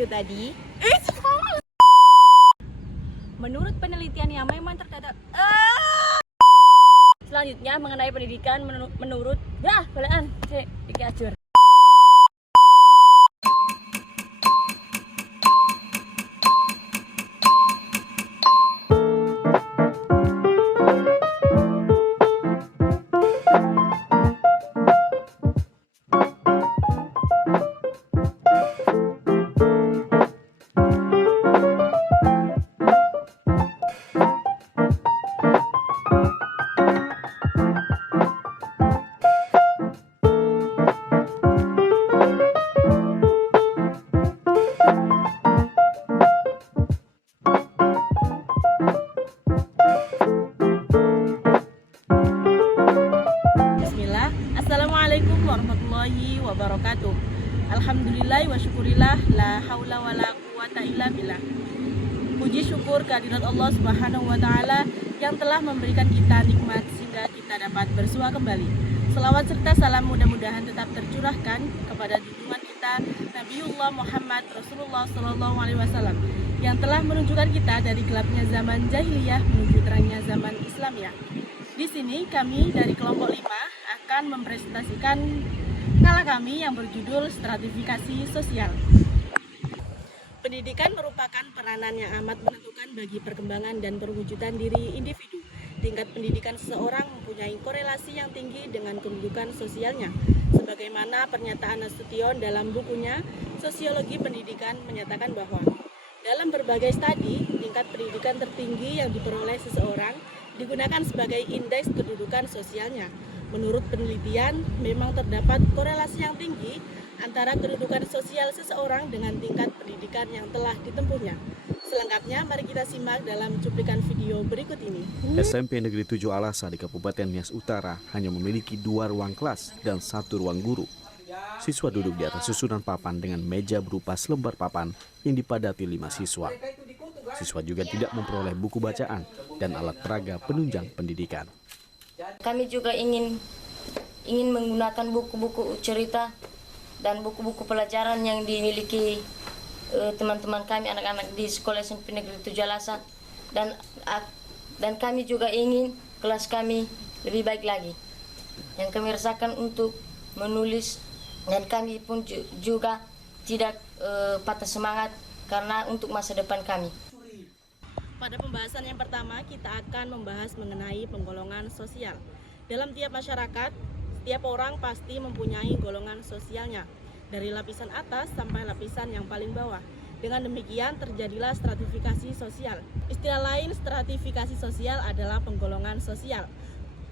video tadi? Menurut penelitian yang memang terdapat selanjutnya mengenai pendidikan menurut balean Diki Ajur. Assalamualaikum warahmatullahi wabarakatuh. Alhamdulillah wa syukurillah, la haula wa la quwata illa billah. Puji syukur kehadirat Allah Subhanahu wa taala yang telah memberikan kita nikmat sehingga kita dapat bersua kembali. Selawat serta salam mudah-mudahan tetap tercurahkan kepada junjungan kita Nabiullah Muhammad Rasulullah sallallahu alaihi wasallam yang telah menunjukkan kita dari gelapnya zaman jahiliyah menuju terangnya zaman Islamiyah. Di sini kami dari kelompok 5 akan mempresentasikan kala kami yang berjudul stratifikasi sosial. Pendidikan merupakan peranan yang amat menentukan bagi perkembangan dan perwujudan diri individu. Tingkat pendidikan seseorang mempunyai korelasi yang tinggi dengan kedudukan sosialnya. Sebagaimana pernyataan Nasution dalam bukunya Sosiologi Pendidikan menyatakan bahwa dalam berbagai studi, tingkat pendidikan tertinggi yang diperoleh seseorang digunakan sebagai indeks kedudukan sosialnya. Menurut penelitian, memang terdapat korelasi yang tinggi antara kedudukan sosial seseorang dengan tingkat pendidikan yang telah ditempuhnya. Selengkapnya, mari kita simak dalam cuplikan video berikut ini. SMP Negeri 7 Alasa di Kabupaten Nias Utara hanya memiliki 2 ruang kelas dan 1 ruang guru. Siswa duduk di atas susunan papan dengan meja berupa selembar papan yang dipadati 5 siswa. Siswa juga tidak memperoleh buku bacaan dan alat peraga penunjang pendidikan. Kami juga ingin menggunakan buku-buku cerita dan buku-buku pelajaran yang dimiliki teman-teman kami, anak-anak di Sekolah SMP Negeri 7 Alasa, dan kami juga ingin kelas kami lebih baik lagi. Yang kami rasakan untuk menulis, dan kami pun juga tidak patah semangat karena untuk masa depan kami. Pada pembahasan yang pertama, kita akan membahas mengenai penggolongan sosial. Dalam tiap masyarakat, setiap orang pasti mempunyai golongan sosialnya, dari lapisan atas sampai lapisan yang paling bawah. Dengan demikian, terjadilah stratifikasi sosial. Istilah lain stratifikasi sosial adalah penggolongan sosial.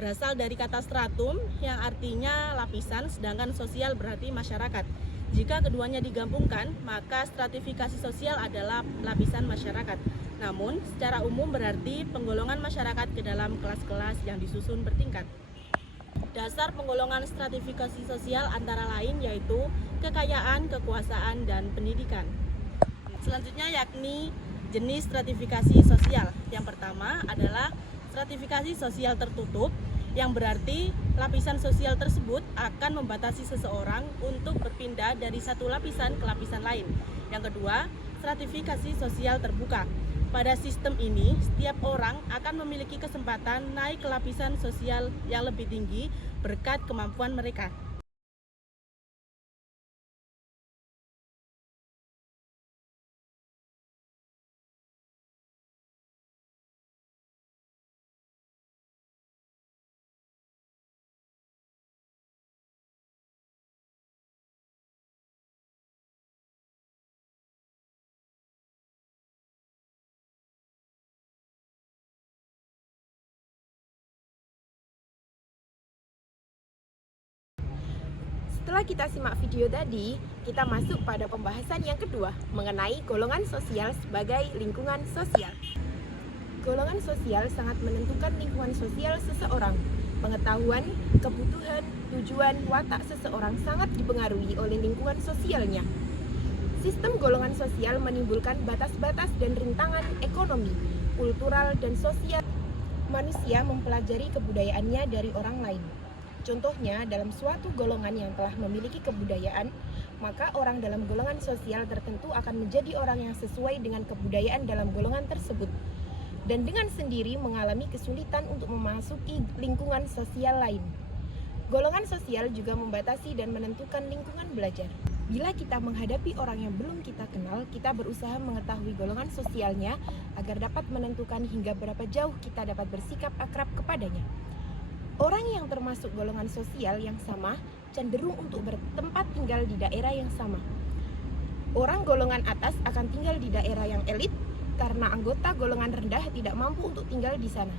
Berasal dari kata stratum yang artinya lapisan, sedangkan sosial berarti masyarakat. Jika keduanya digabungkan, maka stratifikasi sosial adalah lapisan masyarakat. Namun, secara umum berarti penggolongan masyarakat ke dalam kelas-kelas yang disusun bertingkat. Dasar penggolongan stratifikasi sosial antara lain yaitu kekayaan, kekuasaan, dan pendidikan. Selanjutnya yakni jenis stratifikasi sosial. Yang pertama adalah stratifikasi sosial tertutup, yang berarti lapisan sosial tersebut akan membatasi seseorang untuk berpindah dari satu lapisan ke lapisan lain. Yang kedua, stratifikasi sosial terbuka. Pada sistem ini, setiap orang akan memiliki kesempatan naik ke lapisan sosial yang lebih tinggi berkat kemampuan mereka. Setelah kita simak video tadi, kita masuk pada pembahasan yang kedua mengenai golongan sosial sebagai lingkungan sosial. Golongan sosial sangat menentukan lingkungan sosial seseorang. Pengetahuan, kebutuhan, tujuan, watak seseorang sangat dipengaruhi oleh lingkungan sosialnya. Sistem golongan sosial menimbulkan batas-batas dan rintangan ekonomi, kultural, dan sosial. Manusia mempelajari kebudayaannya dari orang lain. Contohnya, dalam suatu golongan yang telah memiliki kebudayaan, maka orang dalam golongan sosial tertentu akan menjadi orang yang sesuai dengan kebudayaan dalam golongan tersebut, dan dengan sendiri mengalami kesulitan untuk memasuki lingkungan sosial lain. Golongan sosial juga membatasi dan menentukan lingkungan belajar. Bila kita menghadapi orang yang belum kita kenal, kita berusaha mengetahui golongan sosialnya agar dapat menentukan hingga berapa jauh kita dapat bersikap akrab kepadanya. Orang yang termasuk golongan sosial yang sama cenderung untuk bertempat tinggal di daerah yang sama. Orang golongan atas akan tinggal di daerah yang elit karena anggota golongan rendah tidak mampu untuk tinggal di sana.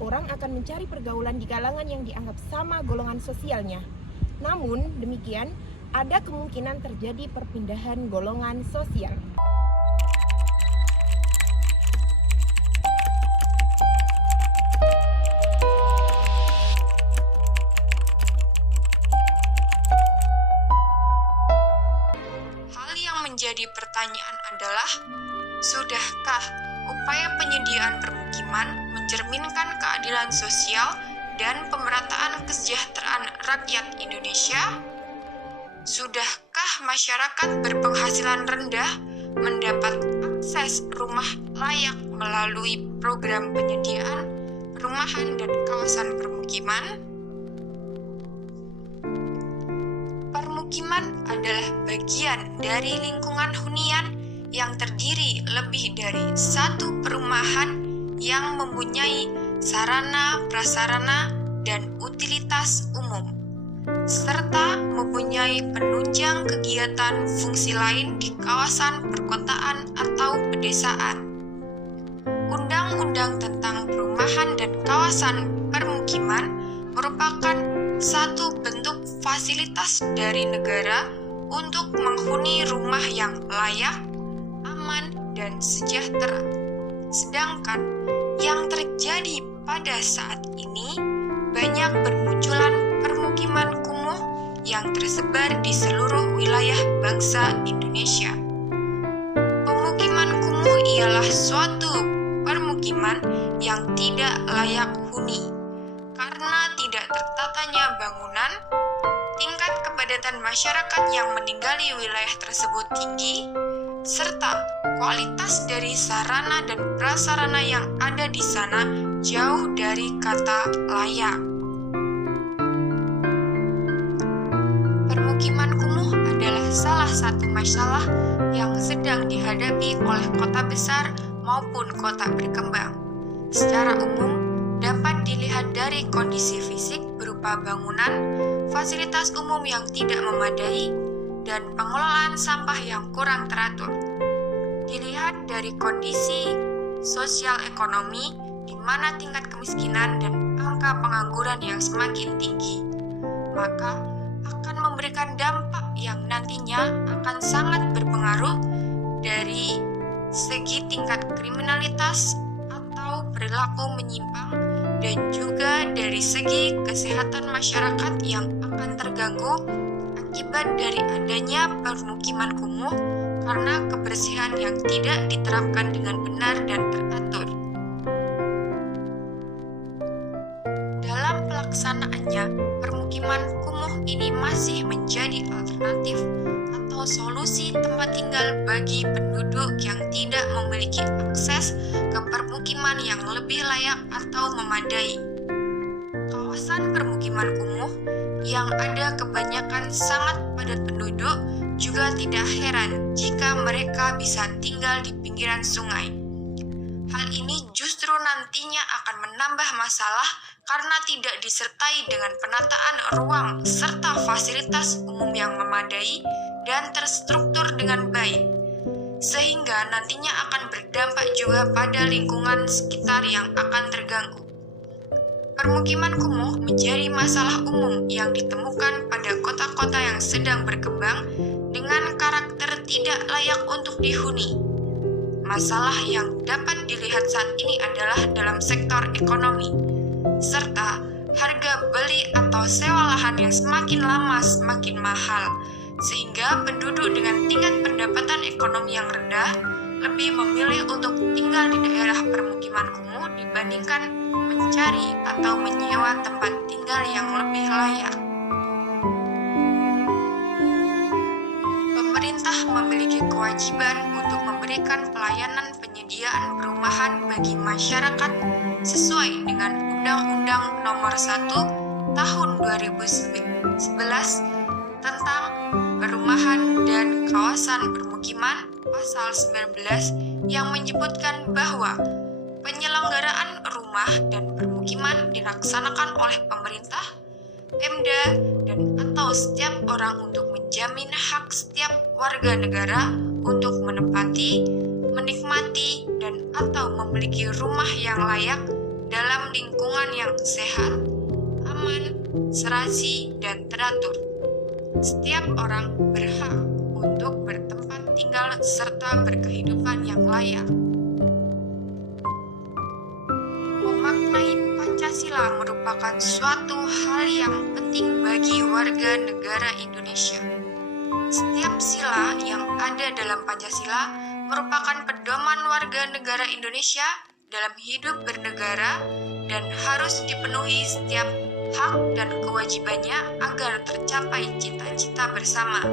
Orang akan mencari pergaulan di kalangan yang dianggap sama golongan sosialnya. Namun demikian, ada kemungkinan terjadi perpindahan golongan sosial. Hal yang menjadi pertanyaan adalah, sudahkah upaya penyediaan permukiman mencerminkan keadilan sosial dan pemerataan kesejahteraan rakyat Indonesia? Sudahkah masyarakat berpenghasilan rendah mendapat akses rumah layak melalui program penyediaan perumahan dan kawasan permukiman? Permukiman adalah bagian dari lingkungan hunian yang terdiri lebih dari satu perumahan yang mempunyai sarana, prasarana, dan utilitas umum, serta mempunyai penunjang kegiatan fungsi lain di kawasan perkotaan atau pedesaan. Undang-Undang tentang Perumahan dan Kawasan Permukiman merupakan satu bentuk fasilitas dari negara untuk menghuni rumah yang layak, aman, dan sejahtera. Sedangkan yang terjadi pada saat ini, banyak bermunculan permukiman kumuh yang tersebar di seluruh wilayah bangsa Indonesia. Pemukiman kumuh ialah suatu permukiman yang tidak layak huni karena tidak tertatanya bangunan, tingkat kepadatan masyarakat yang meninggali wilayah tersebut tinggi, serta kualitas dari sarana dan prasarana yang ada di sana jauh dari kata layak. Permukiman kumuh adalah salah satu masalah yang sedang dihadapi oleh kota besar maupun kota berkembang. Secara umum, dapat dilihat dari kondisi fisik berupa bangunan, fasilitas umum yang tidak memadai, dan pengelolaan sampah yang kurang teratur. Dilihat dari kondisi sosial ekonomi di mana tingkat kemiskinan dan angka pengangguran yang semakin tinggi, maka akan memberikan dampak yang nantinya akan sangat berpengaruh dari segi tingkat kriminalitas atau perilaku menyimpang, dan juga dari segi kesehatan masyarakat yang akan terganggu akibat dari adanya permukiman kumuh karena kebersihan yang tidak diterapkan dengan benar dan teratur. Dalam pelaksanaannya, permukiman kumuh ini masih menjadi alternatif atau solusi tempat tinggal bagi penduduk yang tidak memiliki akses ke permukiman yang lebih layak atau memadai. Kawasan permukiman kumuh yang ada kebanyakan sangat padat penduduk juga tidak heran jika mereka bisa tinggal di pinggiran sungai. Hal ini justru nantinya akan menambah masalah karena tidak disertai dengan penataan ruang serta fasilitas umum yang memadai dan terstruktur dengan baik, sehingga nantinya akan berdampak juga pada lingkungan sekitar yang akan terganggu. Permukiman kumuh menjadi masalah umum yang ditemukan pada kota-kota yang sedang berkembang dengan karakter tidak layak untuk dihuni. Masalah yang dapat dilihat saat ini adalah dalam sektor ekonomi, serta harga beli atau sewa lahan yang semakin lama semakin mahal, sehingga penduduk dengan tingkat pendapatan ekonomi yang rendah lebih memilih untuk tinggal di daerah permukiman kumuh dibandingkan mencari atau menyewa tempat tinggal yang lebih layak. kewajiban untuk memberikan pelayanan penyediaan perumahan bagi masyarakat sesuai dengan Undang-Undang Nomor 1 Tahun 2011 tentang Perumahan dan Kawasan Permukiman Pasal 19 yang menyebutkan bahwa penyelenggaraan rumah dan permukiman dilaksanakan oleh pemerintah, Pemda, dan atau setiap orang untuk menjamin hak setiap warga negara untuk menempati, menikmati, dan atau memiliki rumah yang layak dalam lingkungan yang sehat, aman, serasi, dan teratur. Setiap orang berhak untuk bertempat tinggal serta berkehidupan yang layak. Memaknai Pancasila merupakan suatu hal yang penting bagi warga negara Indonesia. Setiap sila yang ada dalam Pancasila merupakan pedoman warga negara Indonesia dalam hidup bernegara dan harus dipenuhi setiap hak dan kewajibannya agar tercapai cita-cita bersama.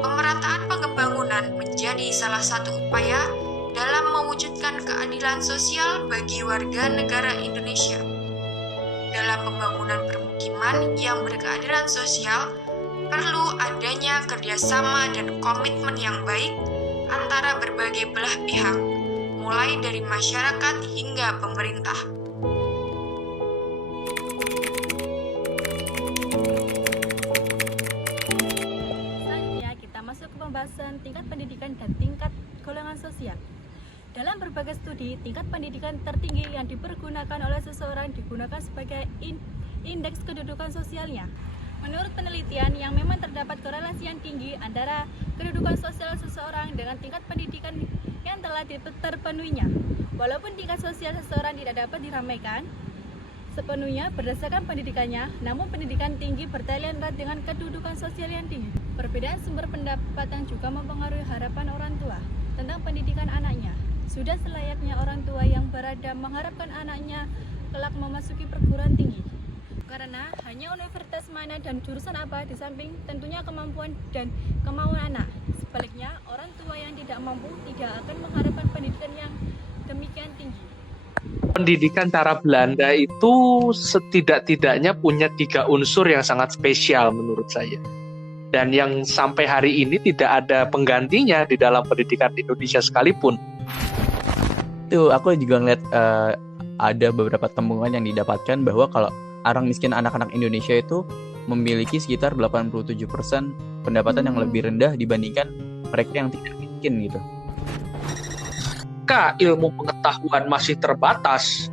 Pemerataan pembangunan menjadi salah satu upaya dalam mewujudkan keadilan sosial bagi warga negara Indonesia. Dalam pembangunan permukiman yang berkeadilan sosial, perlu adanya kerjasama dan komitmen yang baik antara berbagai belah pihak, mulai dari masyarakat hingga pemerintah. Selanjutnya kita masuk ke pembahasan tingkat pendidikan dan tingkat golongan sosial. Dalam berbagai studi, tingkat pendidikan tertinggi yang dipergunakan oleh seseorang digunakan sebagai indeks kedudukan sosialnya. Menurut penelitian yang memang terdapat korelasi yang tinggi antara kedudukan sosial seseorang dengan tingkat pendidikan yang telah terpenuhinya. Walaupun tingkat sosial seseorang tidak dapat diramaikan sepenuhnya berdasarkan pendidikannya, namun pendidikan tinggi bertalian erat dengan kedudukan sosial yang tinggi. Perbedaan sumber pendapat yang juga mempengaruhi harapan orang tua tentang pendidikan anaknya. Sudah selayaknya orang tua yang berada mengharapkan anaknya kelak memasuki perguruan tinggi. Karena hanya universitas mana dan jurusan apa di samping tentunya kemampuan dan kemauan anak. Sebaliknya, orang tua yang tidak mampu tidak akan mengharapkan pendidikan yang demikian tinggi. Pendidikan cara Belanda itu setidak-tidaknya punya 3 unsur yang sangat spesial menurut saya. Dan yang sampai hari ini tidak ada penggantinya di dalam pendidikan Indonesia sekalipun. Itu aku juga ngeliat ada beberapa temuan yang didapatkan bahwa kalau orang miskin anak-anak Indonesia itu memiliki sekitar 87% pendapatan yang lebih rendah dibandingkan mereka yang tidak miskin gitu. Jika ilmu pengetahuan masih terbatas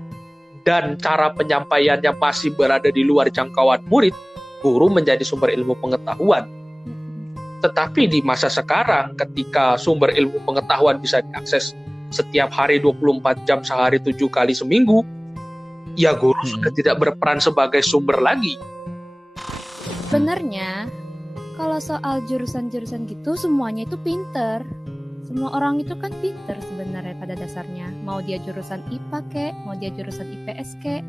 dan cara penyampaiannya masih berada di luar jangkauan murid, guru menjadi sumber ilmu pengetahuan. Tetapi di masa sekarang ketika sumber ilmu pengetahuan bisa diakses setiap hari 24 jam sehari 7 kali seminggu, ya guru sudah tidak berperan sebagai sumber lagi. Sebenarnya kalau soal jurusan-jurusan gitu semuanya itu pinter. Semua orang itu kan pinter sebenarnya pada dasarnya. Mau dia jurusan IPA kek, mau dia jurusan IPS kek.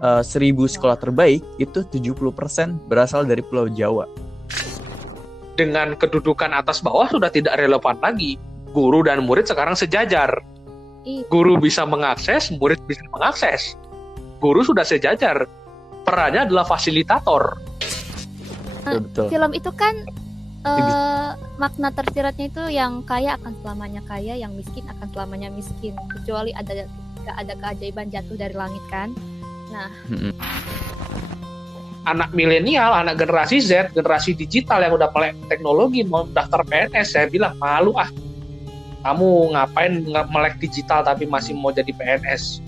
1000 sekolah terbaik itu 70% berasal dari Pulau Jawa. Dengan kedudukan atas bawah sudah tidak relevan lagi. Guru dan murid sekarang sejajar. Guru bisa mengakses, murid bisa mengakses. Guru sudah sejajar. Perannya adalah fasilitator. Betul. Film itu kan makna tersiratnya itu yang kaya akan selamanya kaya, yang miskin akan selamanya miskin. Kecuali ada keajaiban jatuh dari langit kan. Nah, anak milenial, anak generasi Z, generasi digital yang udah melek teknologi mau daftar PNS, saya bilang malu ah. Kamu ngapain melek digital tapi masih mau jadi PNS?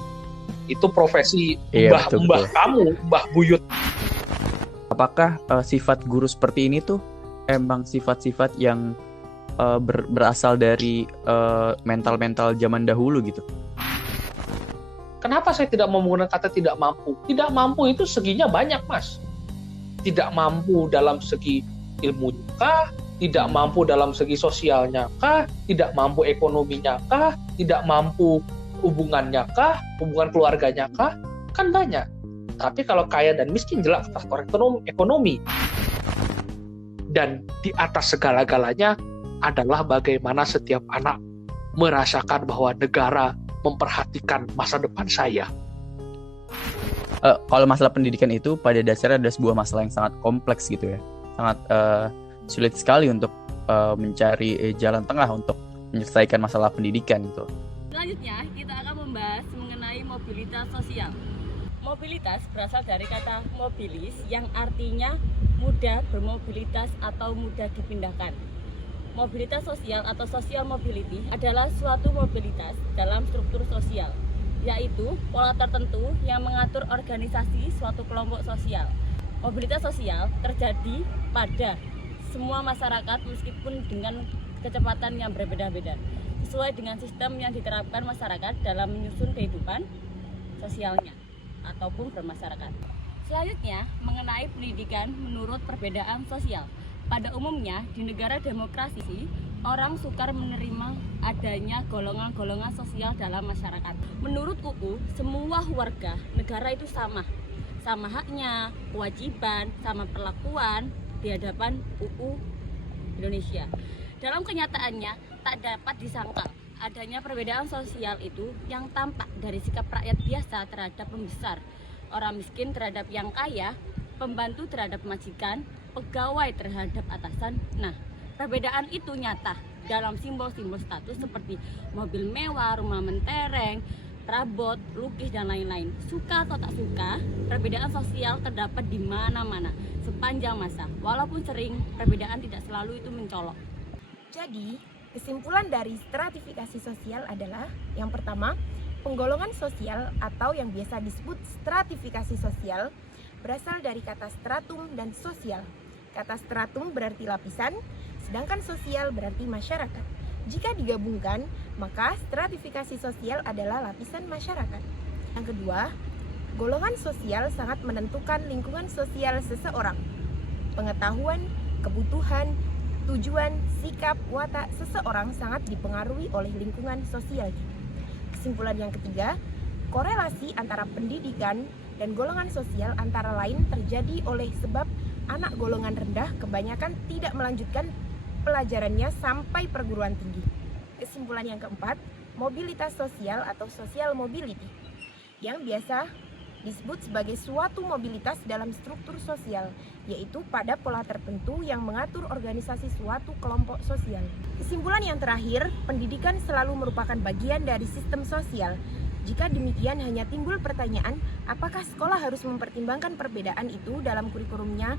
Itu profesi mbah kamu, mbah buyut. Apakah sifat guru seperti ini tuh emang sifat-sifat yang berasal dari mental-mental zaman dahulu gitu? Kenapa saya tidak mau menggunakan kata tidak mampu? Tidak mampu itu seginya banyak, Mas. Tidak mampu dalam segi ilmunya kah? Tidak mampu dalam segi sosialnya kah? Tidak mampu ekonominya kah? Tidak mampu hubungannya kah? Hubungan keluarganya kah? Kan banyak. Tapi kalau kaya dan miskin jelas faktor ekonomi. Dan di atas segala-galanya adalah bagaimana setiap anak merasakan bahwa negara memperhatikan masa depan saya. Kalau masalah pendidikan itu pada dasarnya ada sebuah masalah yang sangat kompleks gitu ya, sangat sulit sekali untuk mencari jalan tengah untuk menyelesaikan masalah pendidikan gitu. Selanjutnya, kita akan membahas mengenai mobilitas sosial. Mobilitas berasal dari kata mobilis yang artinya mudah bermobilitas atau mudah dipindahkan. Mobilitas sosial atau social mobility adalah suatu mobilitas dalam struktur sosial, yaitu pola tertentu yang mengatur organisasi suatu kelompok sosial. Mobilitas sosial terjadi pada semua masyarakat meskipun dengan kecepatan yang berbeda-beda, sesuai dengan sistem yang diterapkan masyarakat dalam menyusun kehidupan sosialnya ataupun bermasyarakat. Selanjutnya, mengenai pendidikan menurut perbedaan sosial. Pada umumnya, di negara demokrasi, orang sukar menerima adanya golongan-golongan sosial dalam masyarakat. Menurut UU, semua warga negara itu sama haknya, kewajiban, sama perlakuan di hadapan UU Indonesia. Dalam kenyataannya, tak dapat disangkal adanya perbedaan sosial itu yang tampak dari sikap rakyat biasa terhadap pembesar, orang miskin terhadap yang kaya, pembantu terhadap majikan, pegawai terhadap atasan. Nah, perbedaan itu nyata dalam simbol-simbol status seperti mobil mewah, rumah mentereng, perabot, lukis, dan lain-lain. Suka atau tak suka, perbedaan sosial terdapat di mana-mana sepanjang masa. Walaupun sering, perbedaan tidak selalu itu mencolok. Jadi, kesimpulan dari stratifikasi sosial adalah yang pertama, penggolongan sosial atau yang biasa disebut stratifikasi sosial berasal dari kata stratum dan sosial. Kata stratum berarti lapisan, sedangkan sosial berarti masyarakat. Jika digabungkan, maka stratifikasi sosial adalah lapisan masyarakat. Yang kedua, golongan sosial sangat menentukan lingkungan sosial seseorang. Pengetahuan, kebutuhan, tujuan, sikap, watak seseorang sangat dipengaruhi oleh lingkungan sosial. Kesimpulan yang ketiga, korelasi antara pendidikan dan golongan sosial antara lain terjadi oleh sebab anak golongan rendah kebanyakan tidak melanjutkan pelajarannya sampai perguruan tinggi. Kesimpulan yang keempat, mobilitas sosial atau social mobility, yang biasa disebut sebagai suatu mobilitas dalam struktur sosial, yaitu pada pola tertentu yang mengatur organisasi suatu kelompok sosial. Kesimpulan yang terakhir, pendidikan selalu merupakan bagian dari sistem sosial. Jika demikian, hanya timbul pertanyaan, apakah sekolah harus mempertimbangkan perbedaan itu dalam kurikulumnya?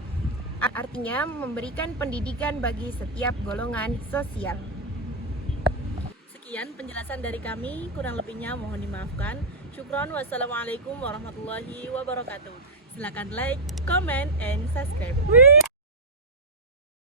Artinya, memberikan pendidikan bagi setiap golongan sosial. Sekian penjelasan dari kami, kurang lebihnya mohon dimaafkan. Syukron, wassalamualaikum warahmatullahi wabarakatuh. Silakan like, comment, and subscribe.